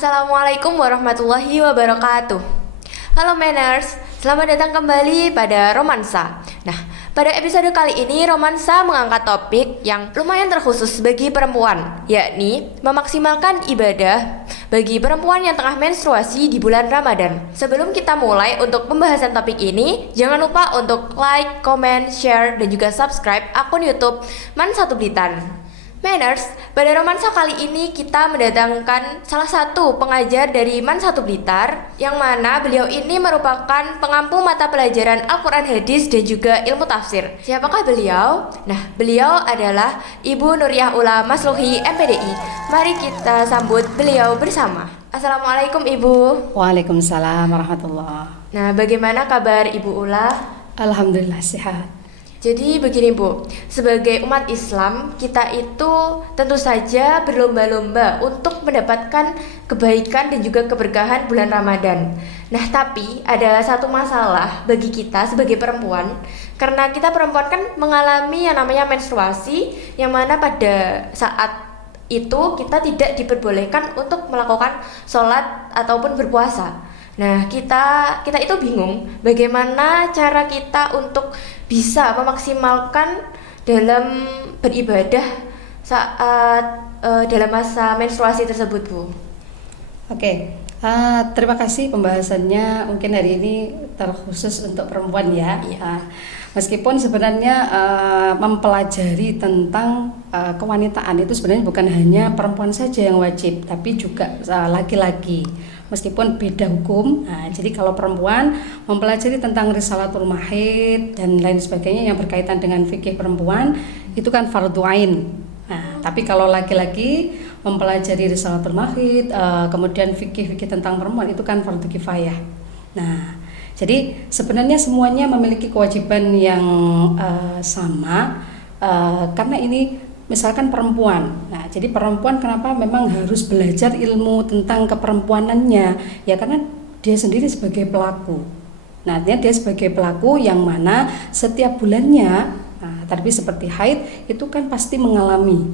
Assalamualaikum warahmatullahi wabarakatuh. Halo Manners, selamat datang kembali pada Romansa. Nah, pada episode kali ini Romansa mengangkat topik yang lumayan terkhusus bagi perempuan, yakni memaksimalkan ibadah bagi perempuan yang tengah menstruasi di bulan Ramadan. Sebelum kita mulai untuk pembahasan topik ini, jangan lupa untuk like, comment, share, dan juga subscribe akun YouTube Man Satu Blitar. Manners, pada romansa kali ini kita mendatangkan salah satu pengajar dari Man Satu Blitar, yang mana beliau ini merupakan pengampu mata pelajaran Al-Quran Hadis dan juga ilmu tafsir. Siapakah beliau? Nah, beliau adalah Ibu Nuriyah Ula Masluhi MPDI. Mari kita sambut beliau bersama. Assalamualaikum Ibu. Waalaikumsalam warahmatullahi. Nah, bagaimana kabar Ibu Ula? Alhamdulillah sehat. Jadi begini Bu, sebagai umat Islam kita itu tentu saja berlomba-lomba untuk mendapatkan kebaikan dan juga keberkahan bulan Ramadan. Nah tapi ada satu masalah bagi kita sebagai perempuan, karena kita perempuan kan mengalami yang namanya menstruasi, yang mana pada saat itu kita tidak diperbolehkan untuk melakukan sholat ataupun berpuasa. Nah, kita itu bingung bagaimana cara kita untuk bisa memaksimalkan dalam beribadah saat dalam masa menstruasi tersebut, Bu. Oke, terima kasih pembahasannya. Mungkin hari ini terkhusus untuk perempuan ya. Iya. Meskipun sebenarnya mempelajari tentang kewanitaan itu sebenarnya bukan hanya perempuan saja yang wajib, tapi juga laki-laki. Meskipun beda hukum, jadi kalau perempuan mempelajari tentang Risalatul Mahid dan lain sebagainya yang berkaitan dengan fikih perempuan, itu kan fardu ain. Nah, tapi kalau laki-laki mempelajari Risalatul Mahid, kemudian fikih-fikih tentang perempuan, itu kan fardu kifayah. Nah, jadi sebenarnya semuanya memiliki kewajiban yang sama, karena ini misalkan perempuan. Nah, jadi perempuan kenapa memang harus belajar ilmu tentang keperempuanannya? Ya karena dia sendiri sebagai pelaku. Nah, artinya dia sebagai pelaku yang mana setiap bulannya, tapi seperti haid itu kan pasti mengalami.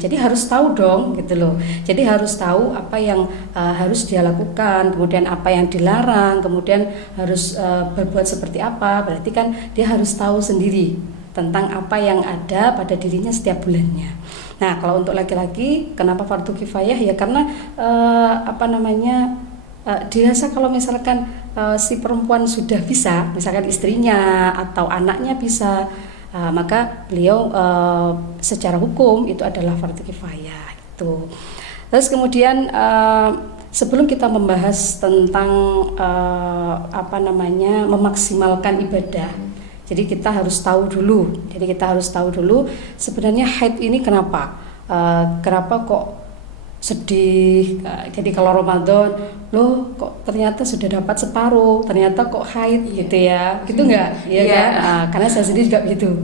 Jadi harus tahu dong, gitu loh. Jadi harus tahu apa yang harus dia lakukan, kemudian apa yang dilarang, kemudian harus berbuat seperti apa. Berarti kan dia harus tahu sendiri tentang apa yang ada pada dirinya setiap bulannya. Nah, kalau untuk laki-laki, kenapa fardu kifayah? Ya karena dirasa kalau misalkan si perempuan sudah bisa, misalkan istrinya atau anaknya bisa, maka beliau secara hukum itu adalah fardu kifayah. Gitu. Terus kemudian sebelum kita membahas tentang memaksimalkan ibadah, jadi kita harus tahu dulu. Sebenarnya haid ini kenapa? Kenapa kok sedih? Jadi kalau Ramadan, loh kok ternyata sudah dapat separuh, ternyata kok haid gitu ya? Gitu enggak? Iya kan? Karena saya sendiri juga gitu.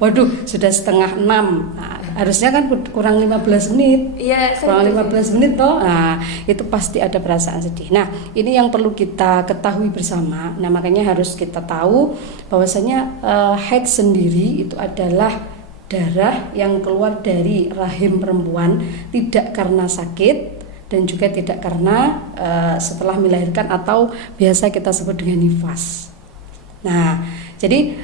Waduh, sudah setengah 6. Harusnya kan kurang 15 menit. Iya, kurang 15 menit toh. Nah, itu pasti ada perasaan sedih. Nah, ini yang perlu kita ketahui bersama. Nah, makanya harus kita tahu bahwasanya haid sendiri itu adalah darah yang keluar dari rahim perempuan, tidak karena sakit dan juga tidak karena setelah melahirkan atau biasa kita sebut dengan nifas. Nah, jadi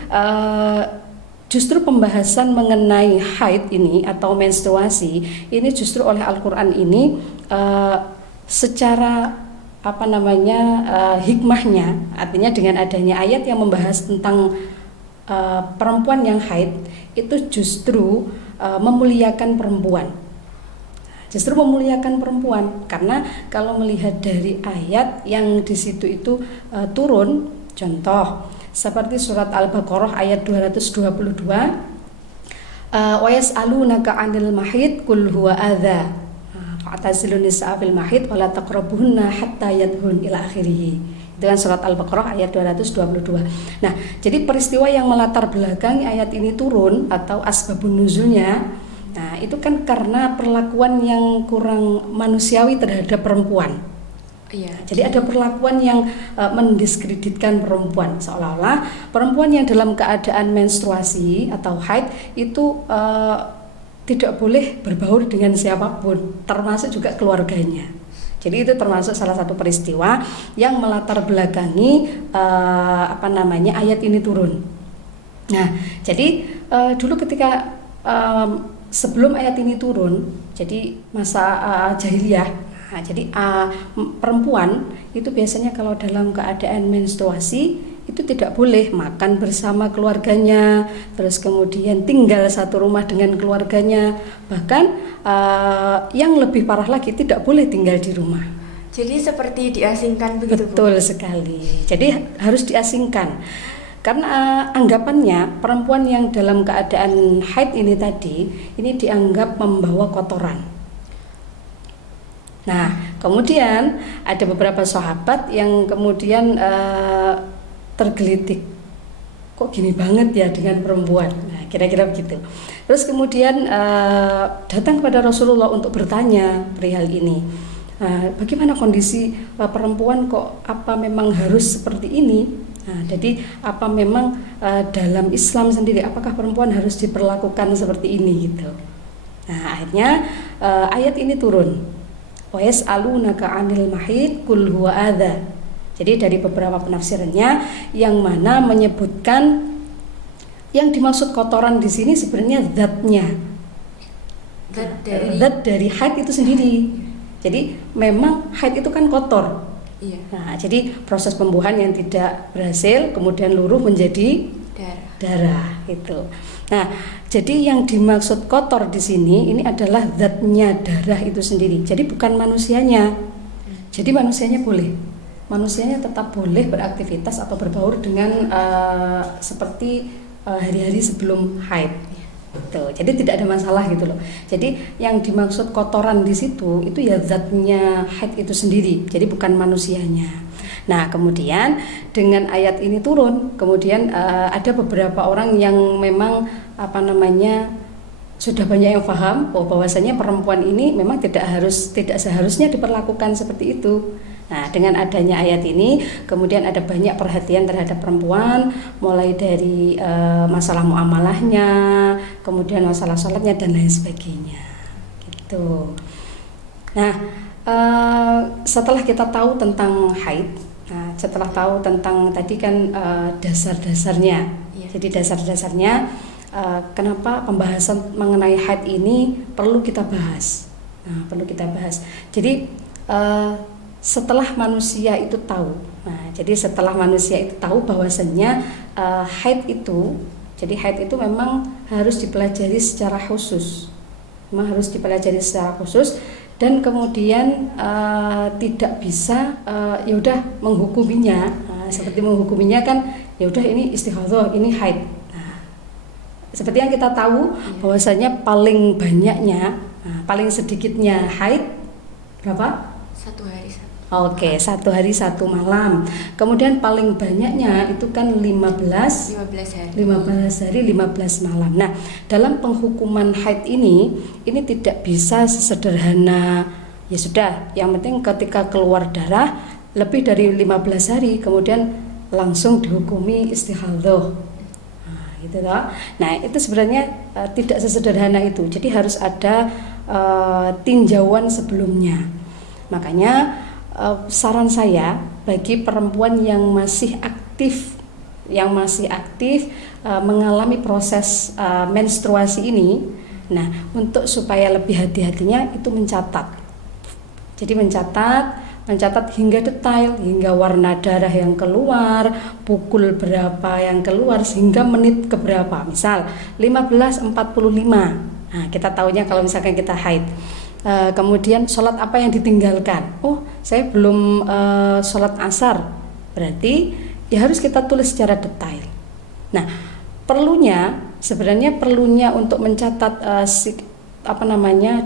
justru pembahasan mengenai haid ini atau menstruasi ini justru oleh Al-Quran ini secara hikmahnya, artinya dengan adanya ayat yang membahas tentang perempuan yang haid itu justru memuliakan perempuan. Justru memuliakan perempuan karena kalau melihat dari ayat yang di situ itu turun, contoh seperti surat Al-Baqarah ayat 222, wa yas'alunaka 'anil mahid qul huwa adza fa'tazilun nisaa fil mahid wa la taqrabuhunna hatta yadhun ila akhirih. Itu kan surat Al-Baqarah ayat 222. Nah, jadi peristiwa yang melatar belakangi ayat ini turun atau asbabun nuzulnya, nah itu kan karena perlakuan yang kurang manusiawi terhadap perempuan. Iya. Jadi ada perlakuan yang mendiskreditkan perempuan, seolah-olah perempuan yang dalam keadaan menstruasi atau haid itu tidak boleh berbaur dengan siapapun, termasuk juga keluarganya. Jadi itu termasuk salah satu peristiwa yang melatar belakangi ayat ini turun. Nah, jadi dulu ketika sebelum ayat ini turun, jadi masa jahiliyah, nah, jadi perempuan itu biasanya kalau dalam keadaan menstruasi itu tidak boleh makan bersama keluarganya, terus kemudian tinggal satu rumah dengan keluarganya, bahkan yang lebih parah lagi tidak boleh tinggal di rumah. Jadi seperti diasingkan begitu, Bu? Betul sekali. Jadi harus diasingkan. Karena anggapannya perempuan yang dalam keadaan haid ini tadi, ini dianggap membawa kotoran. Nah, kemudian ada beberapa sahabat yang kemudian tergelitik, kok gini banget ya dengan perempuan. Nah, kira-kira begitu. Terus kemudian datang kepada Rasulullah untuk bertanya perihal ini. Bagaimana kondisi perempuan, kok apa memang harus seperti ini? Nah, jadi apa memang dalam Islam sendiri apakah perempuan harus diperlakukan seperti ini gitu. Nah, akhirnya ayat ini turun. Wa yas'alunaka 'anil mahid qul huwa adza. Jadi dari beberapa penafsirannya yang mana menyebutkan yang dimaksud kotoran di sini sebenarnya zatnya. Zat dari haid itu sendiri. Jadi memang haid itu kan kotor. Iya. Nah, jadi proses pembuahan yang tidak berhasil kemudian luruh menjadi darah itu. Nah, jadi yang dimaksud kotor di sini ini adalah zatnya darah itu sendiri. Jadi bukan manusianya. Jadi manusianya boleh. Manusianya tetap boleh beraktivitas atau berbaur dengan seperti hari-hari sebelum haid. Tuh, jadi tidak ada masalah gitu loh. Jadi yang dimaksud kotoran di situ itu ya zatnya haid itu sendiri. Jadi bukan manusianya. Nah, kemudian dengan ayat ini turun, kemudian ada beberapa orang yang memang sudah banyak yang paham bahwasanya perempuan ini memang tidak seharusnya diperlakukan seperti itu. Nah, dengan adanya ayat ini kemudian ada banyak perhatian terhadap perempuan, mulai dari masalah muamalahnya, kemudian masalah sholatnya dan lain sebagainya gitu. Nah, setelah kita tahu tentang haid, setelah tahu tentang tadi kan dasar-dasarnya, jadi dasar-dasarnya kenapa pembahasan mengenai haid ini perlu kita bahas. Nah, perlu kita bahas. Jadi setelah manusia itu tahu, setelah manusia itu tahu bahwasannya haid itu, jadi haid itu memang harus dipelajari secara khusus, dan kemudian tidak bisa yaudah menghukuminya, seperti menghukuminya kan yaudah ini istihadhah, ini haid. Nah, seperti yang kita tahu bahwasanya paling banyaknya, paling sedikitnya haid berapa? 1 hari 1. Oke, 1 hari 1 malam. Kemudian paling banyaknya itu kan 15 hari 15 malam. Nah, dalam penghukuman haid ini tidak bisa sesederhana ya sudah, yang penting ketika keluar darah lebih dari 15 hari kemudian langsung dihukumi istihadhah. Nah, gitu toh. Nah, itu sebenarnya tidak sesederhana itu. Jadi harus ada tinjauan sebelumnya. Makanya saran saya bagi perempuan yang masih aktif mengalami proses menstruasi ini, nah untuk supaya lebih hati-hatinya itu mencatat. Jadi mencatat hingga detail, hingga warna darah yang keluar, pukul berapa yang keluar, sehingga menit keberapa. Misal 15.45. Nah, kita tahunya kalau misalkan kita haid. Kemudian sholat apa yang ditinggalkan? Oh, saya belum sholat asar. Berarti ya harus kita tulis secara detail. Nah, sebenarnya perlunya untuk mencatat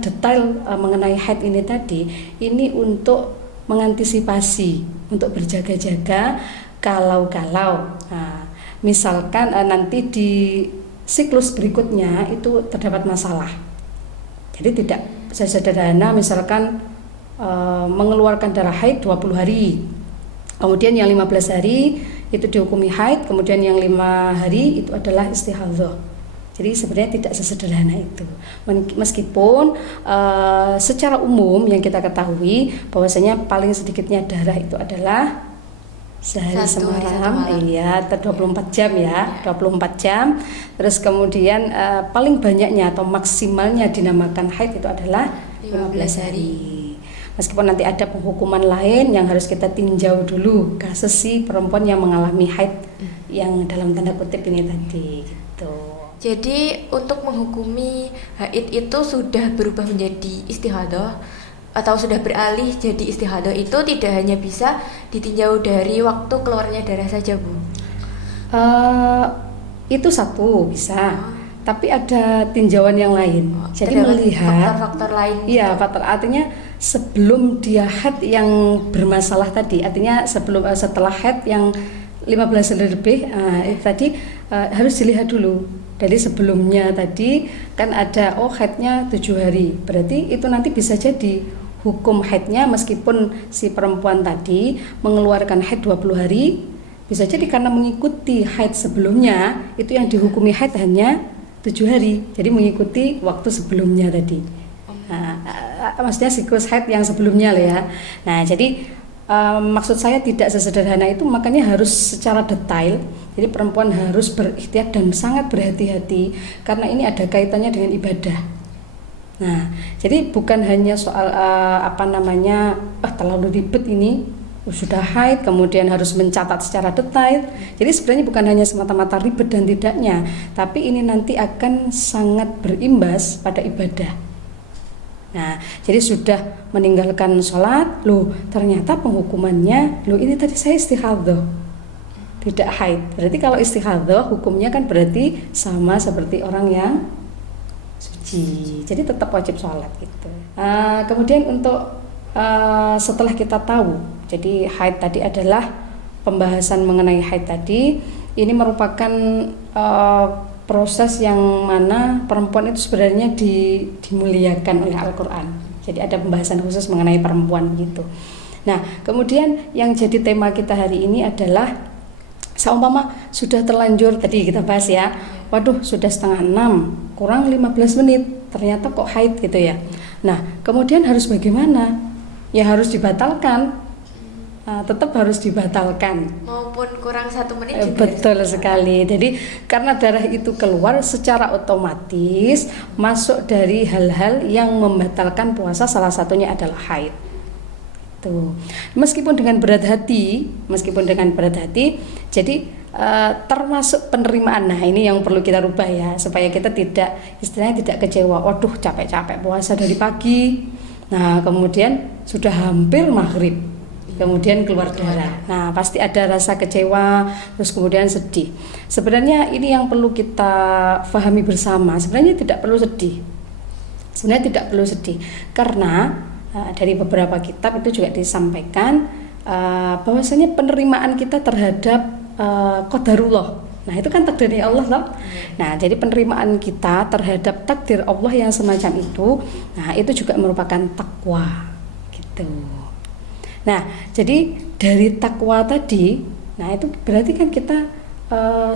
detail mengenai haid ini tadi, ini untuk mengantisipasi, untuk berjaga-jaga kalau misalkan nanti di siklus berikutnya itu terdapat masalah. Jadi tidak sesederhana misalkan mengeluarkan darah haid 20 hari, kemudian yang 15 hari itu dihukumi haid, kemudian yang 5 hari itu adalah istihadhah. Jadi sebenarnya tidak sesederhana itu. Meskipun secara umum yang kita ketahui bahwasanya paling sedikitnya darah itu adalah sehari semalam, iya, 24 jam ya, 24 jam. Terus kemudian paling banyaknya atau maksimalnya dinamakan haid itu adalah 15 hari. Meskipun nanti ada penghukuman lain yang harus kita tinjau dulu kasus si perempuan yang mengalami haid yang dalam tanda kutip ini tadi gitu. Jadi untuk menghukumi haid itu sudah berubah menjadi istihadah atau sudah beralih jadi istihadah itu tidak hanya bisa ditinjau dari waktu keluarnya darah saja, Bu? Itu satu bisa, tapi ada tinjauan yang lain. Jadi ada melihat faktor-faktor lain. Iya, faktor artinya sebelum dia haid yang bermasalah tadi, artinya setelah haid yang 15 hari lebih, itu tadi harus dilihat dulu. Dari sebelumnya tadi kan ada haidnya 7 hari, berarti itu nanti bisa jadi hukum haidnya meskipun si perempuan tadi mengeluarkan haid 20 hari, bisa jadi karena mengikuti haid sebelumnya itu yang dihukumi haid hanya 7 hari, jadi mengikuti waktu sebelumnya tadi. Maksudnya siklus haid yang sebelumnya lah ya. Nah jadi maksud saya tidak sesederhana itu, makanya harus secara detail. Jadi perempuan harus berikhtiar dan sangat berhati-hati karena ini ada kaitannya dengan ibadah. Nah, jadi bukan hanya soal terlalu ribet ini, sudah haid kemudian harus mencatat secara detail. Jadi sebenarnya bukan hanya semata-mata ribet dan tidaknya, tapi ini nanti akan sangat berimbas pada ibadah. Nah, jadi sudah meninggalkan sholat, ternyata penghukumannya, ini tadi saya istihadah, tidak haid. Berarti kalau istihadah hukumnya kan berarti sama seperti orang yang suci. Jadi tetap wajib sholat gitu. Kemudian untuk setelah kita tahu, jadi haid tadi adalah pembahasan mengenai haid tadi, ini merupakan proses yang mana perempuan itu sebenarnya dimuliakan oleh Al-Quran. Jadi ada pembahasan khusus mengenai perempuan gitu. Nah, kemudian yang jadi tema kita hari ini adalah seumpama sudah terlanjur, tadi kita bahas ya, waduh sudah 5:30 kurang 15 menit ternyata kok haid gitu ya. Nah kemudian harus bagaimana? Ya harus dibatalkan, tetap harus dibatalkan maupun kurang 1 menit juga. Betul sekali. Jadi karena darah itu keluar secara otomatis masuk dari hal-hal yang membatalkan puasa, salah satunya adalah haid. Tuh. Meskipun dengan berat hati, jadi termasuk penerimaan. Nah ini yang perlu kita rubah ya, supaya kita istilahnya tidak kecewa. Waduh capek-capek puasa dari pagi, nah kemudian sudah hampir maghrib, kemudian keluar darah. Nah pasti ada rasa kecewa, terus kemudian sedih. Sebenarnya ini yang perlu kita pahami bersama. Sebenarnya tidak perlu sedih. Karena dari beberapa kitab itu juga disampaikan bahwasanya penerimaan kita terhadap qadarullah. Nah, itu kan takdirnya Allah loh. Nah, jadi penerimaan kita terhadap takdir Allah yang semacam itu, nah itu juga merupakan takwa gitu. Nah, jadi dari takwa tadi, nah itu berarti kan kita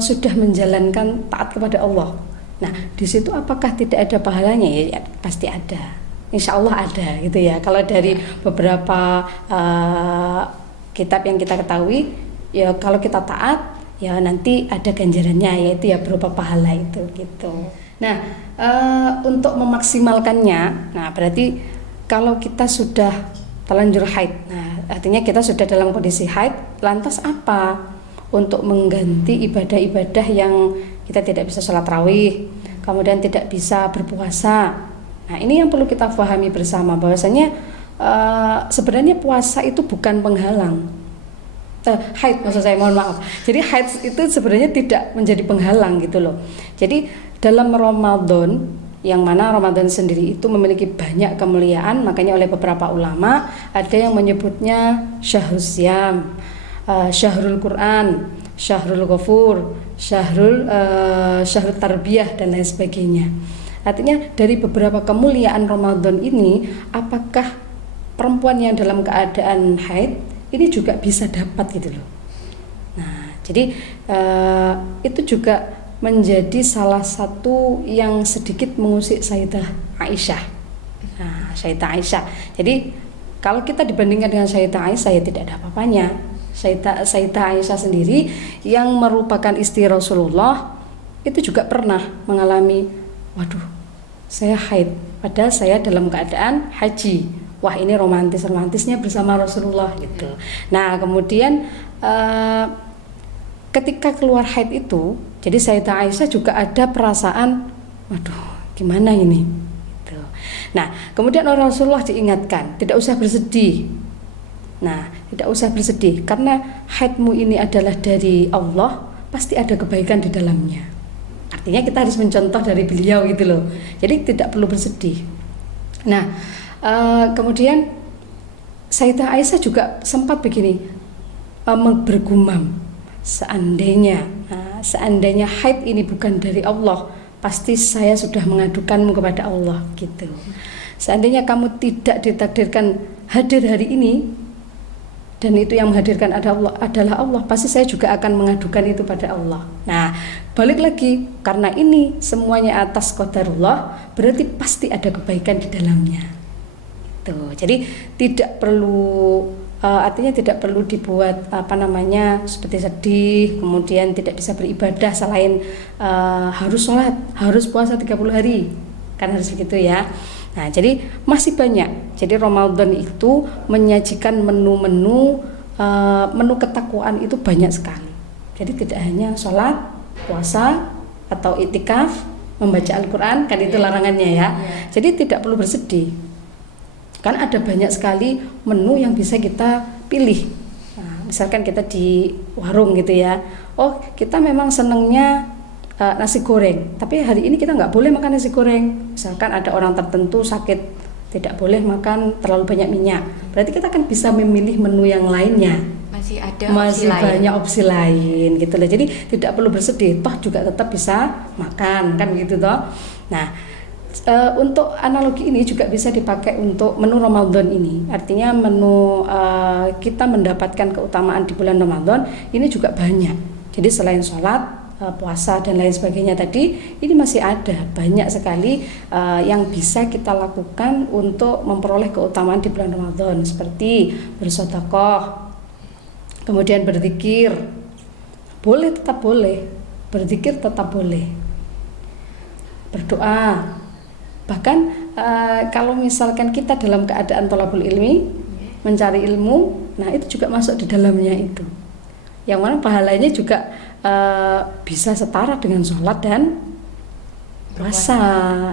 sudah menjalankan taat kepada Allah. Nah, di situ apakah tidak ada pahalanya? Ya, pasti ada. Insya Allah ada gitu ya. Kalau dari beberapa kitab yang kita ketahui, ya kalau kita taat, ya nanti ada ganjarannya, yaitu ya berupa pahala itu gitu. Nah, untuk memaksimalkannya, nah berarti kalau kita sudah terlanjur haid, nah artinya kita sudah dalam kondisi haid, lantas apa untuk mengganti ibadah-ibadah yang kita tidak bisa sholat tarawih, kemudian tidak bisa berpuasa. Nah ini yang perlu kita pahami bersama, bahwasanya sebenarnya puasa itu bukan penghalang. Haid maksud saya, mohon maaf. Jadi haid itu sebenarnya tidak menjadi penghalang gitu loh. Jadi dalam Ramadan, yang mana Ramadan sendiri itu memiliki banyak kemuliaan, makanya oleh beberapa ulama ada yang menyebutnya syahrul syam, syahrul Quran, syahrul ghafur, syahrul tarbiyah dan lain sebagainya. Artinya dari beberapa kemuliaan Ramadan ini, apakah perempuan yang dalam keadaan haid ini juga bisa dapat gitu loh. Nah, jadi itu juga menjadi salah satu yang sedikit mengusik Sayyidah Aisyah. Nah, Sayyidah Aisyah. Jadi kalau kita dibandingkan dengan Sayyidah Aisyah ya tidak ada apa-apanya. Sayyidah Aisyah sendiri yang merupakan istri Rasulullah itu juga pernah mengalami, waduh, saya haid, padahal saya dalam keadaan haji. Wah, ini romantisnya bersama Rasulullah gitu. Nah, kemudian ketika keluar haid itu, jadi Sayyidah Aisyah juga ada perasaan, waduh, gimana ini? Gitu. Nah, kemudian Rasulullah diingatkan, tidak usah bersedih. Nah, tidak usah bersedih karena haidmu ini adalah dari Allah, pasti ada kebaikan di dalamnya. Artinya kita harus mencontoh dari beliau gitu loh. Jadi tidak perlu bersedih. Nah, kemudian Sayyidah Aisyah juga sempat begini, bergumam, seandainya haid ini bukan dari Allah, pasti saya sudah mengadukanmu kepada Allah gitu. Seandainya kamu tidak ditakdirkan hadir hari ini dan itu yang menghadirkan adalah Allah, pasti saya juga akan mengadukan itu pada Allah. Nah, balik lagi, karena ini semuanya atas qadarullah, berarti pasti ada kebaikan di dalamnya. Tuh, jadi tidak perlu artinya tidak perlu dibuat seperti sedih, kemudian tidak bisa beribadah selain harus sholat, harus puasa 30 hari, kan harus begitu ya. Nah, jadi masih banyak. Jadi Ramadan itu menyajikan menu ketakwaan itu banyak sekali. Jadi tidak hanya sholat, puasa, atau itikaf, membaca Al-Quran, kan itu larangannya ya. Jadi tidak perlu bersedih. Kan ada banyak sekali menu yang bisa kita pilih. Nah, misalkan kita di warung gitu ya. Oh, kita memang senengnya nasi goreng, tapi hari ini kita nggak boleh makan nasi goreng. Misalkan ada orang tertentu sakit, tidak boleh makan terlalu banyak minyak. Berarti kita kan bisa memilih menu yang lainnya. Masih Banyak opsi lain gitu loh. Jadi tidak perlu bersedih, toh juga tetap bisa makan kan gitu toh. Nah, untuk analogi ini juga bisa dipakai untuk menu Ramadan ini. Artinya menu kita mendapatkan keutamaan di bulan Ramadan ini juga banyak. Jadi selain sholat, puasa dan lain sebagainya tadi, ini masih ada banyak sekali yang bisa kita lakukan untuk memperoleh keutamaan di bulan Ramadan, seperti bersedekah, kemudian berzikir, tetap boleh, berzikir tetap boleh, berdoa. Bahkan kalau misalkan kita dalam keadaan thalabul ilmi, mencari ilmu, nah itu juga masuk di dalamnya itu, yang mana pahalanya juga bisa setara dengan sholat dan puasa.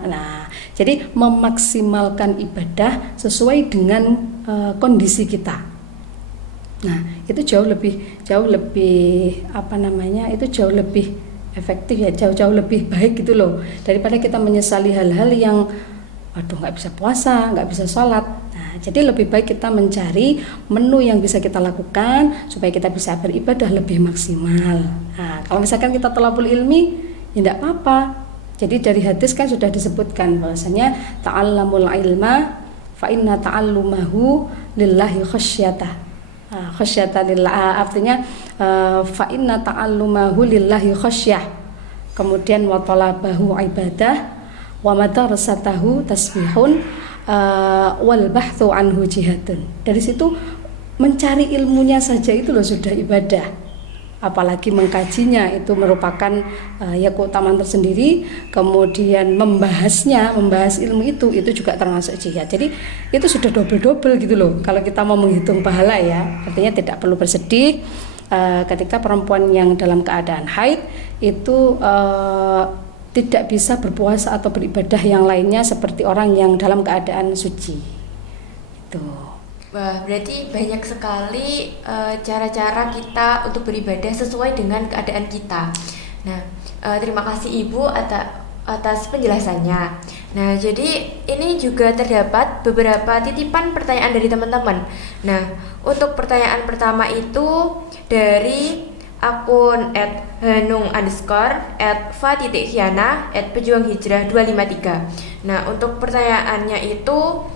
Nah, jadi memaksimalkan ibadah sesuai dengan kondisi kita. Nah, itu jauh lebih efektif ya, jauh lebih baik gitu loh, daripada kita menyesali hal-hal yang waduh nggak bisa puasa, nggak bisa sholat. Nah, jadi lebih baik kita mencari menu yang bisa kita lakukan supaya kita bisa beribadah lebih maksimal. Nah, kalau misalkan kita thalabul ilmi, ya tidak apa-apa. Jadi dari hadis kan sudah disebutkan bahwasanya ta'allamul ilma fa inna ta'allumahu lillahi khasyatah. Khasyata lillah, artinya fa inna ta'allumahu lillahi khasyah. Kemudian wa talabahu ibadah, wa madarasatahu tasbihun, wal bahthu anhu jihadun. Dari situ mencari ilmunya saja itu loh sudah ibadah, apalagi mengkajinya itu merupakan ya keutamaan tersendiri. Kemudian membahas ilmu itu juga termasuk jihad. Jadi itu sudah double gitu loh kalau kita mau menghitung pahala ya. Artinya tidak perlu bersedih ketika perempuan yang dalam keadaan haid itu tidak bisa berpuasa atau beribadah yang lainnya seperti orang yang dalam keadaan suci. Itu. Wah, berarti banyak sekali cara-cara kita untuk beribadah sesuai dengan keadaan kita. Nah, terima kasih Ibu atas penjelasannya. Nah, jadi ini juga terdapat beberapa titipan pertanyaan dari teman-teman. Nah, untuk pertanyaan pertama itu dari akun @hanung_fa_hiana @pejuanghijrah253. Nah, untuk pertanyaannya itu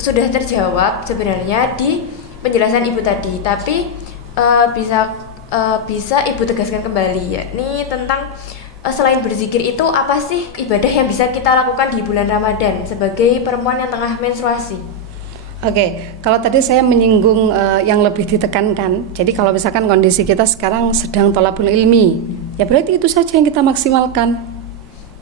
sudah terjawab sebenarnya di penjelasan Ibu tadi, tapi bisa Ibu tegaskan kembali, yakni tentang selain berzikir itu apa sih ibadah yang bisa kita lakukan di bulan Ramadan sebagai perempuan yang tengah menstruasi? Oke, kalau tadi saya menyinggung yang lebih ditekankan. Jadi kalau misalkan kondisi kita sekarang sedang thalabul ilmi, ya berarti itu saja yang kita maksimalkan.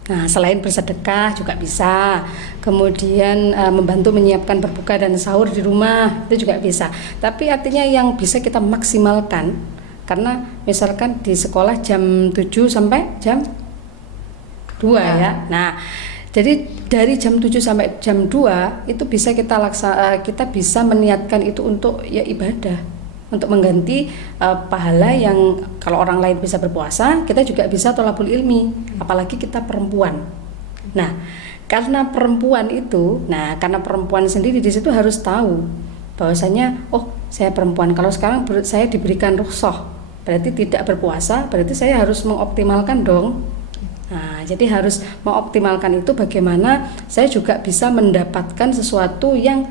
Nah, selain bersedekah juga bisa. Kemudian membantu menyiapkan berbuka dan sahur di rumah itu juga bisa. Tapi artinya yang bisa kita maksimalkan, karena misalkan di sekolah jam 7 sampai jam 2 ya. Nah, jadi dari jam 7 sampai jam 2 itu bisa kita bisa meniatkan itu untuk ya ibadah, untuk mengganti pahala yang kalau orang lain bisa berpuasa, kita juga bisa thalabul ilmi, apalagi kita perempuan. Nah, karena perempuan sendiri di situ harus tahu bahwasanya saya perempuan, kalau sekarang saya diberikan rukhsah berarti tidak berpuasa, berarti saya harus mengoptimalkan dong. Nah, jadi harus mengoptimalkan itu bagaimana saya juga bisa mendapatkan sesuatu yang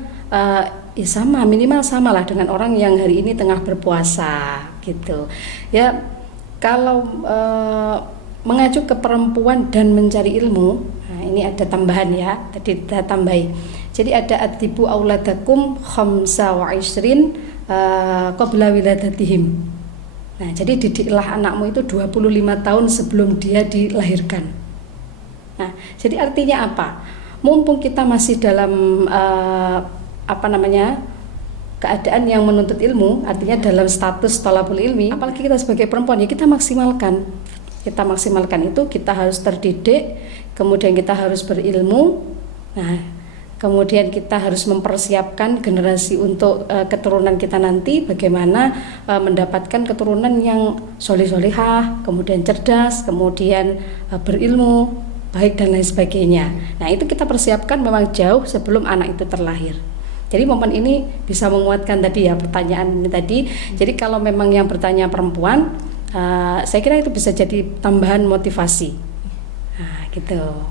sama, minimal sama lah dengan orang yang hari ini tengah berpuasa gitu. Ya, kalau mengacu ke perempuan dan mencari ilmu, nah ini ada tambahan ya, tadi kita tambahi. Jadi ada adibu auladakum khamsa wa ishrin qabla wiladatihim. Nah, jadi didiklah anakmu itu 25 tahun sebelum dia dilahirkan. Nah, jadi artinya apa? Mumpung kita masih dalam keadaan yang menuntut ilmu, artinya dalam status thalabul ilmi, apalagi kita sebagai perempuan ya kita maksimalkan. Kita maksimalkan itu, kita harus terdidik, kemudian kita harus berilmu. Nah, kemudian kita harus mempersiapkan generasi untuk keturunan kita nanti, bagaimana mendapatkan keturunan yang soleh-solehah, kemudian cerdas, kemudian berilmu, baik dan lain sebagainya. Nah, itu kita persiapkan memang jauh sebelum anak itu terlahir. Jadi momen ini bisa menguatkan tadi ya pertanyaan ini tadi. Jadi kalau memang yang bertanya perempuan, saya kira itu bisa jadi tambahan motivasi. Nah, gitu.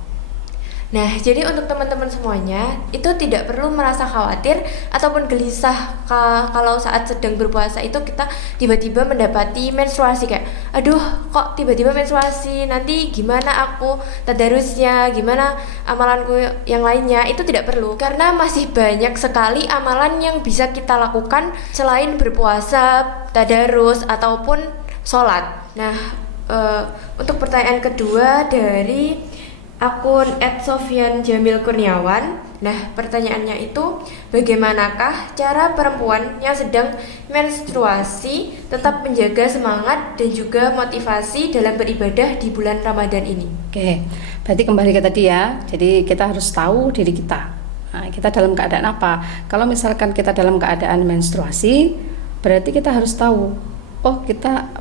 Nah, jadi untuk teman-teman semuanya itu tidak perlu merasa khawatir ataupun gelisah kalau saat sedang berpuasa itu kita tiba-tiba mendapati menstruasi, kayak aduh kok tiba-tiba menstruasi, nanti gimana aku tadarusnya, gimana amalanku yang lainnya. Itu tidak perlu, karena masih banyak sekali amalan yang bisa kita lakukan selain berpuasa, tadarus ataupun sholat. Nah, untuk pertanyaan kedua dari akun @sofyan_jamil_kurniawan. Nah, pertanyaannya itu, bagaimanakah cara perempuan yang sedang menstruasi tetap menjaga semangat dan juga motivasi dalam beribadah di bulan Ramadan ini? Oke, berarti kembali ke tadi ya. Jadi kita harus tahu diri kita. Nah, kita dalam keadaan apa? Kalau misalkan kita dalam keadaan menstruasi, berarti kita harus tahu, kita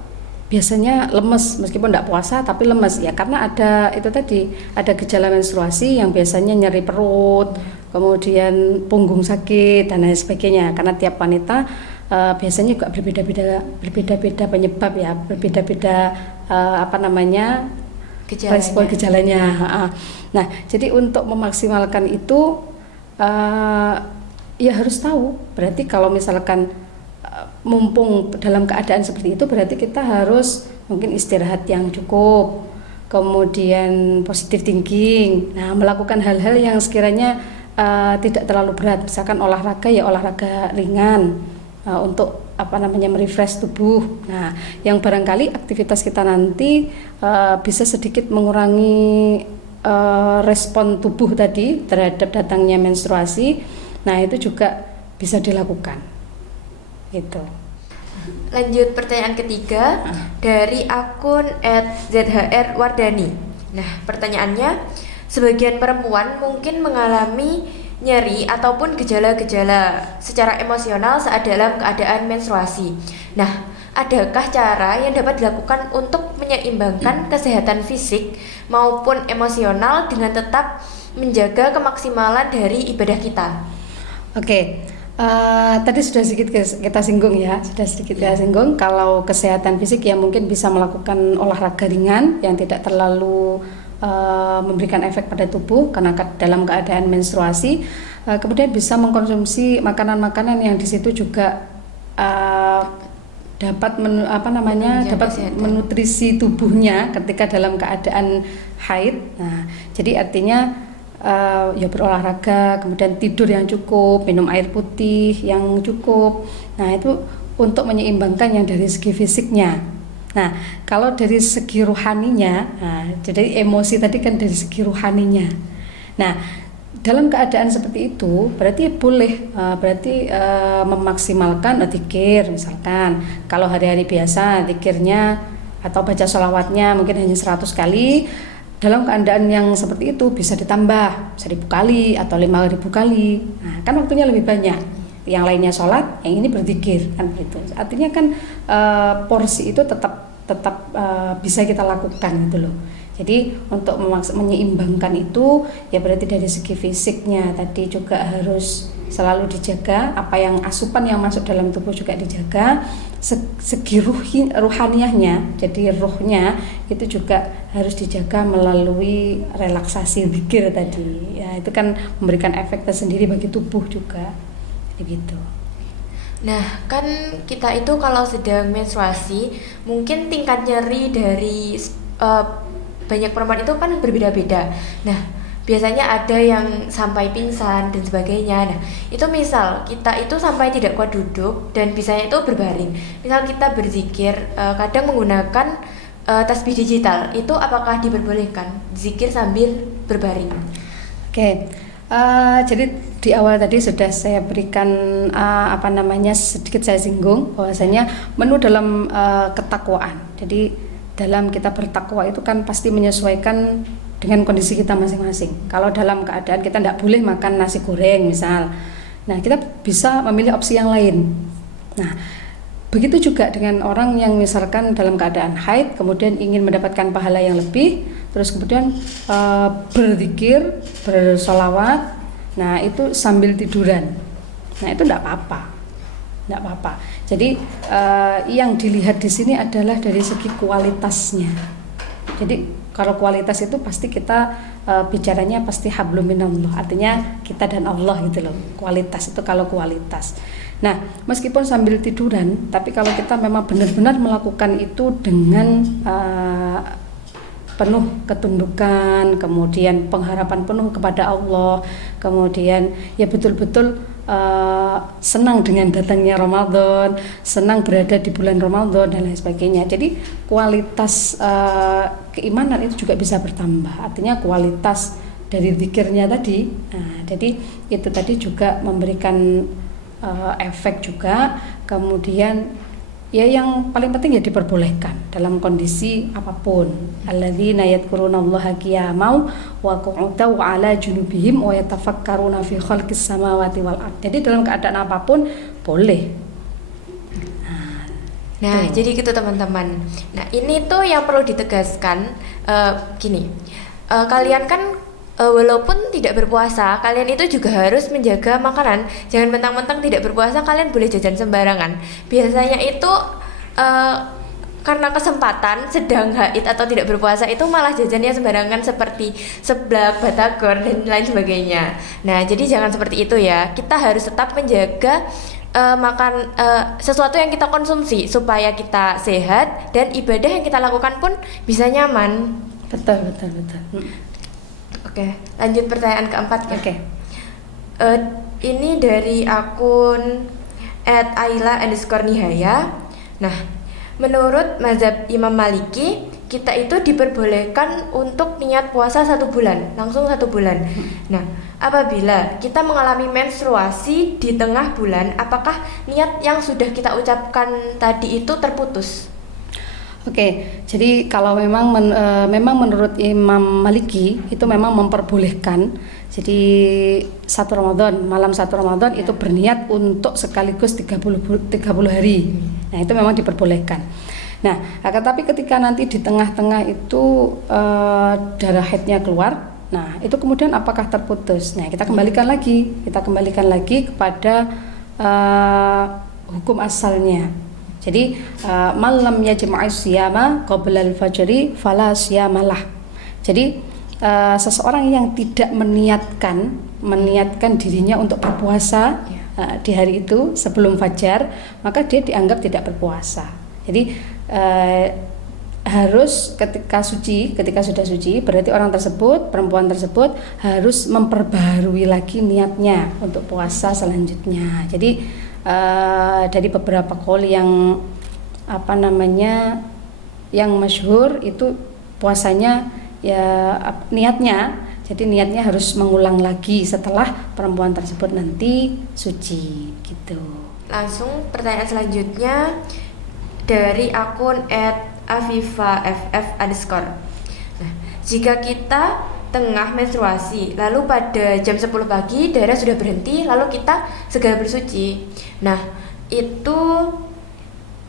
biasanya lemes meskipun tidak puasa tapi lemes ya, karena ada itu tadi, ada gejala menstruasi yang biasanya nyeri perut, kemudian punggung sakit dan lain sebagainya, karena tiap wanita biasanya juga berbeda-beda penyebab ya, berbeda-beda respon gejalanya. Nah, jadi untuk memaksimalkan itu ya harus tahu, berarti kalau misalkan mumpung dalam keadaan seperti itu, berarti kita harus mungkin istirahat yang cukup, kemudian positive thinking, melakukan hal-hal yang sekiranya tidak terlalu berat, misalkan olahraga ya olahraga ringan untuk merefresh tubuh. Nah, yang barangkali aktivitas kita nanti bisa sedikit mengurangi respon tubuh tadi terhadap datangnya menstruasi. Nah, itu juga bisa dilakukan. Gitu. Lanjut pertanyaan ketiga dari akun @zhrwardani. Nah, pertanyaannya, sebagian perempuan mungkin mengalami nyeri ataupun gejala-gejala secara emosional saat dalam keadaan menstruasi. Nah, adakah cara yang dapat dilakukan untuk menyeimbangkan kesehatan fisik maupun emosional dengan tetap menjaga kemaksimalan dari ibadah kita? Oke. Tadi sudah sedikit kita singgung ya, singgung kalau kesehatan fisik ya mungkin bisa melakukan olahraga ringan yang tidak terlalu memberikan efek pada tubuh karena dalam keadaan menstruasi. Kemudian bisa mengkonsumsi makanan-makanan yang di situ juga dapat Menunjang dapat kesehatan. menutrisi tubuhnya ketika dalam keadaan haid. Nah, jadi artinya ya berolahraga, kemudian tidur yang cukup, minum air putih yang cukup. Nah, itu untuk menyeimbangkan yang dari segi fisiknya. Nah, kalau dari segi rohaninya, jadi emosi tadi kan dari segi rohaninya. Nah, dalam keadaan seperti itu berarti boleh memaksimalkan zikir misalkan. Kalau hari-hari biasa zikirnya atau baca sholawatnya mungkin hanya 100 kali, dalam keadaan yang seperti itu bisa ditambah 1000 kali atau 5000 kali. Nah, kan waktunya lebih banyak. Yang lainnya sholat, yang ini berzikir kan gitu. Artinya kan porsi itu tetap bisa kita lakukan gitu loh. Jadi untuk menyeimbangkan itu ya berarti dari segi fisiknya tadi juga harus selalu dijaga, apa yang asupan yang masuk dalam tubuh juga dijaga, segi ruhaniahnya, jadi ruhnya itu juga harus dijaga melalui relaksasi zikir tadi. Ya, itu kan memberikan efek tersendiri bagi tubuh juga. Begitu. Nah, kan kita itu kalau sedang menstruasi, mungkin tingkat nyeri dari banyak perempuan itu kan berbeda-beda. Nah, biasanya ada yang sampai pingsan dan sebagainya. Nah, itu misal kita itu sampai tidak kuat duduk dan bisanya itu berbaring. Misal kita berzikir, kadang menggunakan tasbih digital, itu apakah diperbolehkan zikir sambil berbaring? Oke. Jadi di awal tadi sudah saya berikan sedikit saya singgung bahwasanya menu dalam ketakwaan. Jadi dalam kita bertakwa itu kan pasti menyesuaikan dengan kondisi kita masing-masing. Kalau dalam keadaan kita tidak boleh makan nasi goreng misal, nah kita bisa memilih opsi yang lain. Nah, begitu juga dengan orang yang misalkan dalam keadaan haid kemudian ingin mendapatkan pahala yang lebih, terus kemudian berzikir, bersolawat, nah itu sambil tiduran. Nah itu tidak apa-apa. Jadi yang dilihat di sini adalah dari segi kualitasnya. Jadi kalau kualitas itu pasti kita bicaranya pasti hablum minallah, artinya kita dan Allah gitu loh. Kualitas itu kalau kualitas. Nah, meskipun sambil tiduran, tapi kalau kita memang benar-benar melakukan itu dengan penuh ketundukan, kemudian pengharapan penuh kepada Allah, kemudian ya betul-betul senang dengan datangnya Ramadan, senang berada di bulan Ramadan dan lain sebagainya. Jadi kualitas keimanan itu juga bisa bertambah. Artinya kualitas dari zikirnya tadi. Nah, jadi itu tadi juga memberikan efek juga. Kemudian ya yang paling penting ya diperbolehkan dalam kondisi apapun. Alladzina yadhkurunallaha qiyaman wa qu'udan wa 'ala junubihim wa yatafakkaruna fi khalqis samawati wal ard. Jadi dalam keadaan apapun boleh. Nah, jadi gitu teman-teman. Nah, ini tuh yang perlu ditegaskan gini. Kalian kan walaupun tidak berpuasa, kalian itu juga harus menjaga makanan. Jangan mentang-mentang tidak berpuasa kalian boleh jajan sembarangan. Biasanya itu karena kesempatan sedang haid atau tidak berpuasa itu malah jajannya sembarangan seperti seblak, batagor dan lain sebagainya. Nah, jadi jangan seperti itu ya. Kita harus tetap menjaga makan sesuatu yang kita konsumsi supaya kita sehat dan ibadah yang kita lakukan pun bisa nyaman. Betul. Oke, lanjut pertanyaan keempat ya. Oke. Ini dari akun @aila_nihaya. Nah, menurut mazhab Imam Maliki, kita itu diperbolehkan untuk niat puasa 1 bulan, langsung 1 bulan. Nah, apabila kita mengalami menstruasi di tengah bulan, apakah niat yang sudah kita ucapkan tadi itu terputus? Oke, jadi kalau memang menurut Imam Maliki itu memang memperbolehkan. Jadi malam 1 Ramadan itu berniat untuk sekaligus 30 hari. Nah, itu memang diperbolehkan. Nah, tetapi ketika nanti di tengah-tengah itu darah haidnya keluar, nah itu kemudian apakah terputus? Nah, kita kembalikan lagi kepada hukum asalnya. Jadi malam yajma'i siyama qabla al-fajri fala siyamalah. Jadi seseorang yang tidak meniatkan dirinya untuk berpuasa di hari itu sebelum fajar, maka dia dianggap tidak berpuasa. Jadi harus ketika sudah suci, berarti orang tersebut, perempuan tersebut harus memperbaharui lagi niatnya untuk puasa selanjutnya. Jadi dari beberapa qaul yang yang masyhur itu puasanya ya niatnya. Jadi niatnya harus mengulang lagi setelah perempuan tersebut nanti suci gitu. Langsung pertanyaan selanjutnya dari akun @afifaff_. Nah, jika kita tengah menstruasi, lalu pada jam 10 pagi darah sudah berhenti, lalu kita segera bersuci. Nah, itu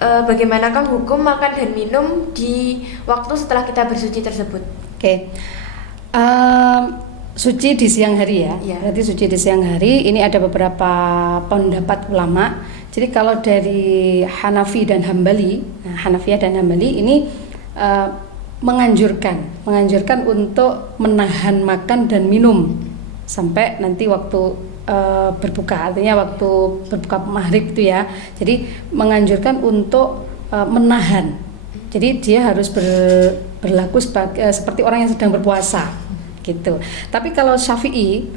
bagaimanakah hukum makan dan minum di waktu setelah kita bersuci tersebut? Oke. Suci di siang hari ya. Iya. Berarti suci di siang hari ini ada beberapa pendapat ulama. Jadi kalau dari Hanafi dan Hambali, Hanafiyah dan Hambali ini menganjurkan untuk menahan makan dan minum sampai nanti waktu berbuka, artinya waktu berbuka maghrib itu ya. Jadi menganjurkan untuk menahan. Jadi dia harus berlaku seperti orang yang sedang berpuasa gitu. Tapi kalau Syafi'i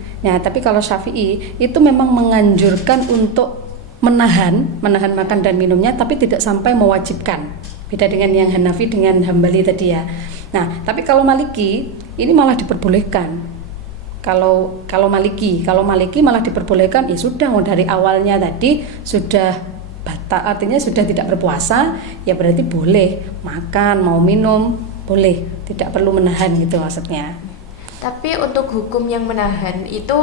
itu memang menganjurkan untuk menahan makan dan minumnya, tapi tidak sampai mewajibkan. Beda dengan yang Hanafi dengan Hambali tadi ya. Nah, tapi kalau Maliki ini malah diperbolehkan. Kalau Maliki malah diperbolehkan, ya sudah dari awalnya tadi sudah batal, artinya sudah tidak berpuasa, ya berarti boleh makan, mau minum, boleh, tidak perlu menahan gitu maksudnya. Tapi untuk hukum yang menahan itu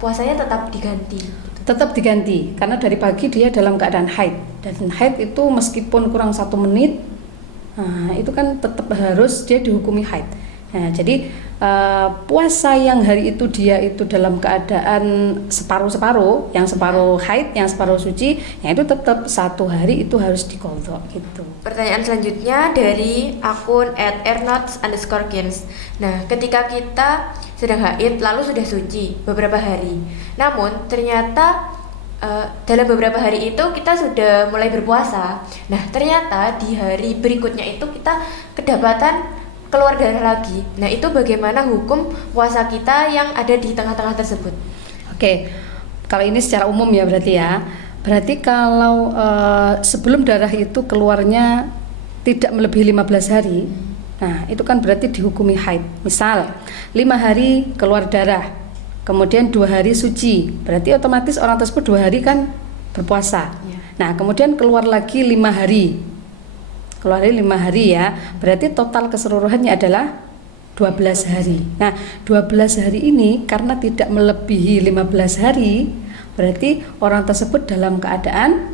puasanya tetap diganti. Tetap diganti, karena dari pagi dia dalam keadaan haid, dan haid itu meskipun kurang 1 menit, itu kan tetap harus dia dihukumi haid. Nah, jadi puasa yang hari itu dia itu dalam keadaan separuh-separuh, yang separuh haid, yang separuh suci, ya itu tetap 1 hari itu harus diqadha gitu. Pertanyaan selanjutnya dari akun @ernots_kins. Nah, ketika kita sedang haid lalu sudah suci beberapa hari, namun ternyata dalam beberapa hari itu kita sudah mulai berpuasa. Nah, ternyata di hari berikutnya itu kita kedapatan keluar darah lagi. Nah, itu bagaimana hukum puasa kita yang ada di tengah-tengah tersebut? Oke, kalau ini secara umum ya berarti ya. Berarti kalau sebelum darah itu keluarnya tidak melebihi 15 hari, nah itu kan berarti dihukumi haid. Misal 5 hari keluar darah, kemudian 2 hari suci, berarti otomatis orang tersebut 2 hari kan berpuasa. Ya. Nah, kemudian keluar lagi 5 hari. Keluar dari 5 hari ya, berarti total keseluruhannya adalah 12 hari. Nah, 12 hari ini karena tidak melebihi 15 hari, berarti orang tersebut dalam keadaan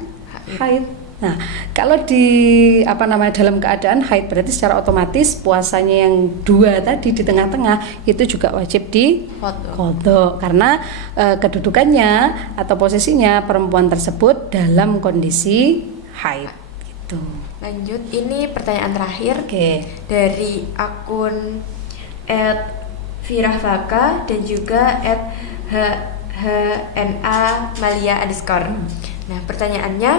haid. Nah, kalau dalam keadaan haid, berarti secara otomatis puasanya yang 2 tadi di tengah-tengah itu juga wajib diqadha, karena kedudukannya atau posisinya perempuan tersebut dalam kondisi haid gitu. Lanjut, ini pertanyaan terakhir. Oke. Dari akun @firahvaka dan juga @hna_malia_. Nah, pertanyaannya,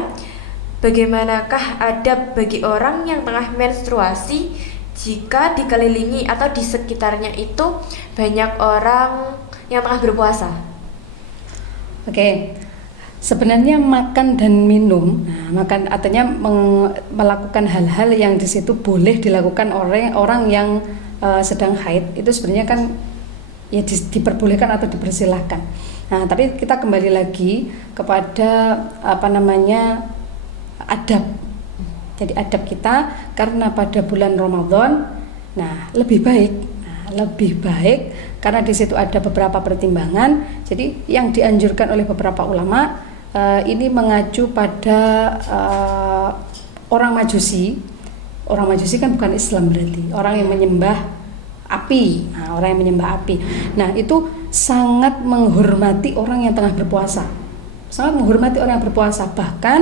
bagaimanakah adab bagi orang yang tengah menstruasi jika dikelilingi atau di sekitarnya itu banyak orang yang tengah berpuasa? Oke. Sebenarnya makan dan minum, makan artinya melakukan hal-hal yang di situ boleh dilakukan oleh orang yang sedang haid, itu sebenarnya kan ya diperbolehkan atau dipersilahkan. Nah, tapi kita kembali lagi kepada adab. Jadi adab kita, karena pada bulan Ramadan, lebih baik karena di situ ada beberapa pertimbangan. Jadi yang dianjurkan oleh beberapa ulama ini mengacu pada orang Majusi. Orang Majusi kan bukan Islam, berarti orang yang menyembah api. Orang yang menyembah api. Nah, itu sangat menghormati orang yang tengah berpuasa. Sangat menghormati orang yang berpuasa. Bahkan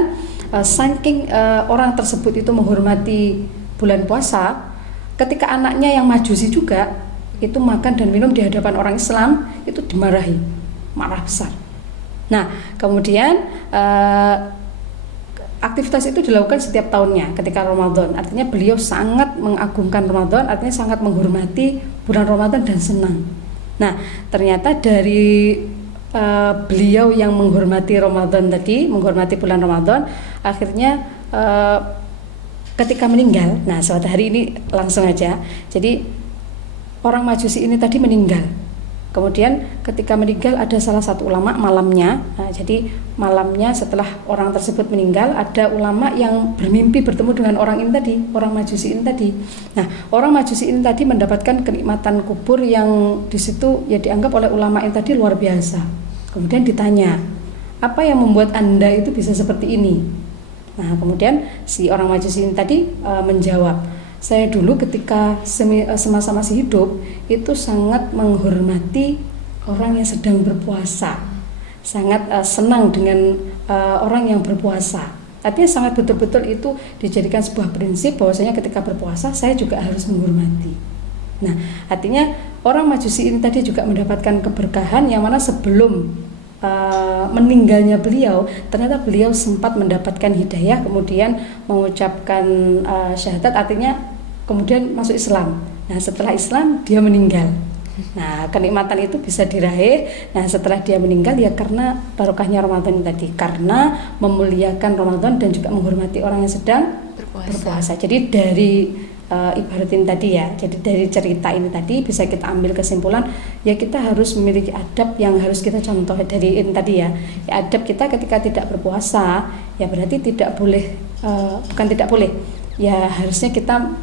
saking orang tersebut itu menghormati bulan puasa, ketika anaknya yang Majusi juga itu makan dan minum di hadapan orang Islam, itu dimarahi, marah besar. Nah, kemudian aktivitas itu dilakukan setiap tahunnya ketika Ramadan. Artinya beliau sangat mengagungkan Ramadan, artinya sangat menghormati bulan Ramadan dan senang. Nah, ternyata dari beliau yang menghormati Ramadan tadi, menghormati bulan Ramadan, akhirnya ketika meninggal, nah suatu hari ini langsung aja, jadi orang Majusi ini tadi meninggal. Kemudian ketika meninggal ada salah satu ulama malamnya, nah, jadi malamnya setelah orang tersebut meninggal ada ulama yang bermimpi bertemu dengan orang ini tadi, orang Majusi ini tadi. Nah, orang Majusi ini tadi mendapatkan kenikmatan kubur yang di situ ya dianggap oleh ulama ini tadi luar biasa. Kemudian ditanya, apa yang membuat Anda itu bisa seperti ini? Nah, kemudian si orang Majusi ini tadi menjawab, saya dulu ketika semasa masih hidup itu sangat menghormati orang yang sedang berpuasa, sangat senang dengan orang yang berpuasa. Artinya sangat betul-betul itu dijadikan sebuah prinsip bahwasanya ketika berpuasa saya juga harus menghormati. Nah, artinya orang Majusi ini tadi juga mendapatkan keberkahan yang mana sebelum meninggalnya beliau, ternyata beliau sempat mendapatkan hidayah, kemudian mengucapkan syahadat, artinya kemudian masuk Islam. Nah, setelah Islam dia meninggal. Nah, kenikmatan itu bisa diraih. Nah, setelah dia meninggal ya karena barokahnya Ramadan tadi, karena memuliakan Ramadan dan juga menghormati orang yang sedang berpuasa. Jadi dari ibaratin tadi ya, jadi dari cerita ini tadi bisa kita ambil kesimpulan ya kita harus memiliki adab yang harus kita contoh dari ini tadi ya, adab kita ketika tidak berpuasa ya berarti tidak boleh, bukan tidak boleh ya, harusnya kita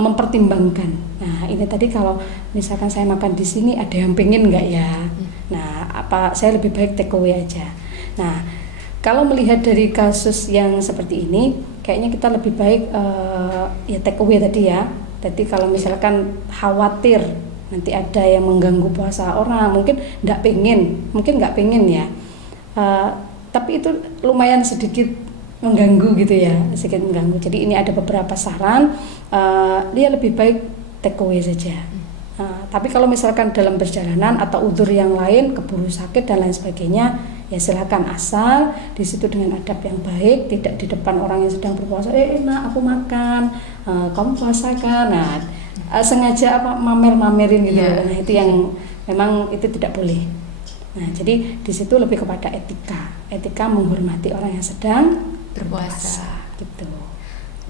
mempertimbangkan. Nah, ini tadi kalau misalkan saya makan di sini ada yang pengen nggak ya, nah apa saya lebih baik take away aja. Nah, kalau melihat dari kasus yang seperti ini, kayaknya kita lebih baik ya take away tadi ya. Jadi kalau misalkan khawatir nanti ada yang mengganggu puasa orang, mungkin nggak pengen ya. Tapi itu lumayan sedikit mengganggu gitu ya, sedikit mengganggu. Jadi ini ada beberapa saran, dia lebih baik take away saja. Tapi kalau misalkan dalam perjalanan atau udzur yang lain, keburu sakit dan lain sebagainya, ya silakan, asal di situ dengan adab yang baik, tidak di depan orang yang sedang berpuasa. Nak aku makan, kamu puasa kan? Nah, sengaja mamer-mamerin gitu. Yeah. Nah, itu yang memang itu tidak boleh. Nah, jadi di situ lebih kepada etika menghormati orang yang sedang berpuasa gitu.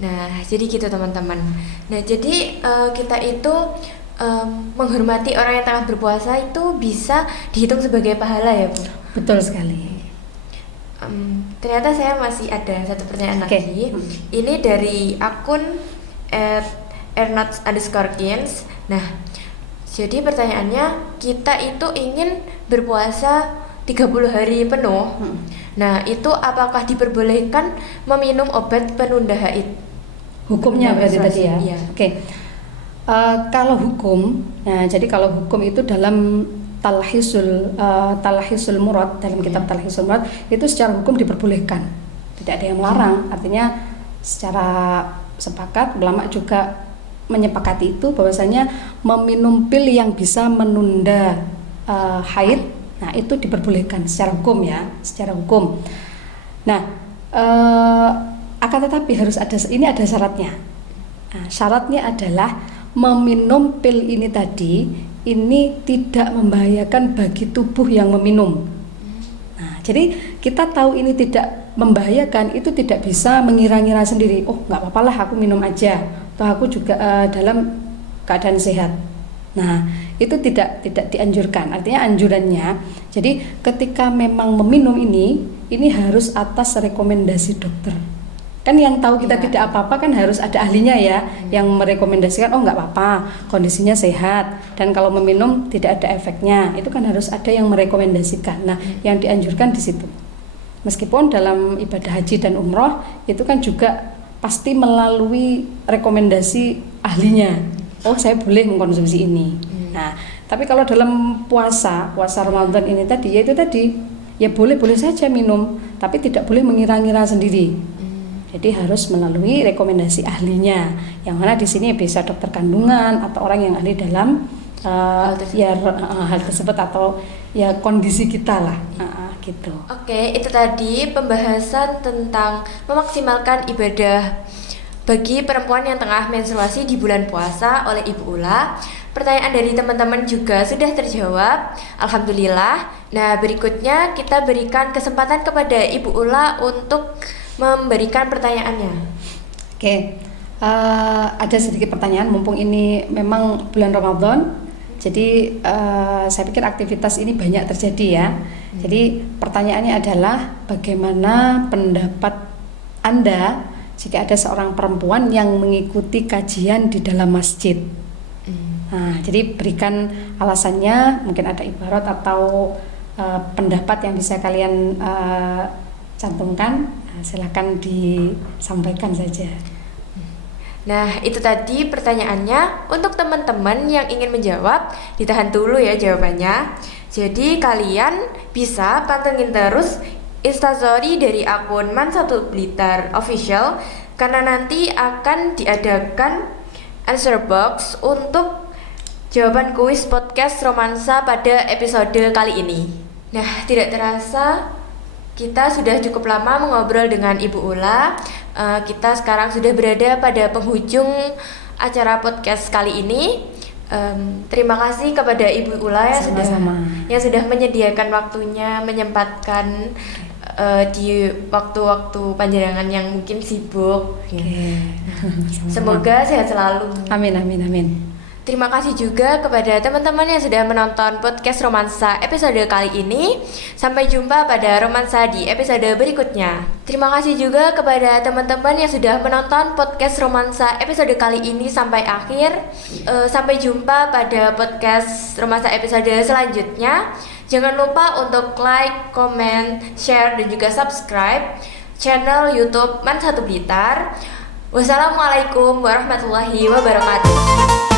Nah, jadi gitu teman-teman. Nah, jadi kita itu menghormati orang yang tengah berpuasa itu bisa dihitung sebagai pahala ya, Bu? Betul sekali. Ternyata saya masih ada satu pertanyaan lagi. Ini dari akun @ernot_kins. Nah, jadi pertanyaannya, kita itu ingin berpuasa 30 hari penuh. Nah, itu apakah diperbolehkan meminum obat penunda haid? Hukumnya berarti tadi ya. Iya. Oke. Kalau hukum, nah jadi kalau hukum itu dalam Talhisul Murad, dalam kitab Talhisul Murad itu secara hukum diperbolehkan, tidak ada yang melarang. Artinya secara sepakat ulama juga menyepakati itu bahwasanya meminum pil yang bisa menunda haid, nah itu diperbolehkan secara hukum ya, secara hukum. Nah, akan tetapi harus ada syaratnya. Nah, syaratnya adalah meminum pil ini tadi ini tidak membahayakan bagi tubuh yang meminum. Nah, jadi kita tahu ini tidak membahayakan, itu tidak bisa mengira-ngira sendiri. Oh, nggak apa-apa lah, aku minum aja. Toh aku juga dalam keadaan sehat. Nah, itu tidak dianjurkan. Artinya anjurannya, jadi ketika memang meminum ini harus atas rekomendasi dokter. Kan yang tahu kita tidak apa-apa kan harus ada ahlinya ya, yang merekomendasikan oh nggak apa-apa, kondisinya sehat, dan kalau meminum tidak ada efeknya, itu kan harus ada yang merekomendasikan. Nah, yang dianjurkan di situ. Meskipun dalam ibadah haji dan umroh itu kan juga pasti melalui rekomendasi ahlinya. Oh, saya boleh mengkonsumsi ini. Nah, tapi kalau dalam puasa Ramadan ini tadi, ya itu tadi, ya boleh-boleh saja minum, tapi tidak boleh mengira-ngira sendiri. Jadi harus melalui rekomendasi ahlinya, yang mana di sini bisa dokter kandungan atau orang yang ahli dalam hal tersebut atau ya kondisi kita lah, gitu. Oke, itu tadi pembahasan tentang memaksimalkan ibadah bagi perempuan yang tengah menstruasi di bulan puasa oleh Ibu Ula. Pertanyaan dari teman-teman juga sudah terjawab, alhamdulillah. Nah, berikutnya kita berikan kesempatan kepada Ibu Ula untuk memberikan pertanyaannya. Oke, ada sedikit pertanyaan mumpung ini memang bulan Ramadan. Jadi saya pikir aktivitas ini banyak terjadi ya. Jadi pertanyaannya adalah bagaimana pendapat Anda jika ada seorang perempuan yang mengikuti kajian di dalam masjid? Nah, jadi berikan alasannya, mungkin ada ibarat atau pendapat yang bisa kalian cantumkan. Nah, silakan disampaikan saja. Nah, itu tadi pertanyaannya. Untuk teman-teman yang ingin menjawab, ditahan dulu ya jawabannya. Jadi kalian bisa pantengin terus Instastory dari akun Man1 Blitar Official, karena nanti akan diadakan answer box untuk jawaban kuis podcast romansa pada episode kali ini. Nah, tidak terasa kita sudah cukup lama mengobrol dengan Ibu Ula. Kita sekarang sudah berada pada penghujung acara podcast kali ini. Terima kasih kepada Ibu Ula yang sudah menyediakan waktunya, menyempatkan di waktu-waktu panjenengan yang mungkin sibuk. Okay. Semoga sehat selalu. Amin, amin, amin. Terima kasih juga kepada teman-teman yang sudah menonton podcast Romansa episode kali ini. Sampai jumpa pada Romansa di episode berikutnya. Terima kasih juga kepada teman-teman yang sudah menonton podcast Romansa episode kali ini sampai akhir. Sampai jumpa pada podcast Romansa episode selanjutnya. Jangan lupa untuk like, comment, share, dan juga subscribe channel YouTube Man1 Blitar. Wassalamualaikum warahmatullahi wabarakatuh.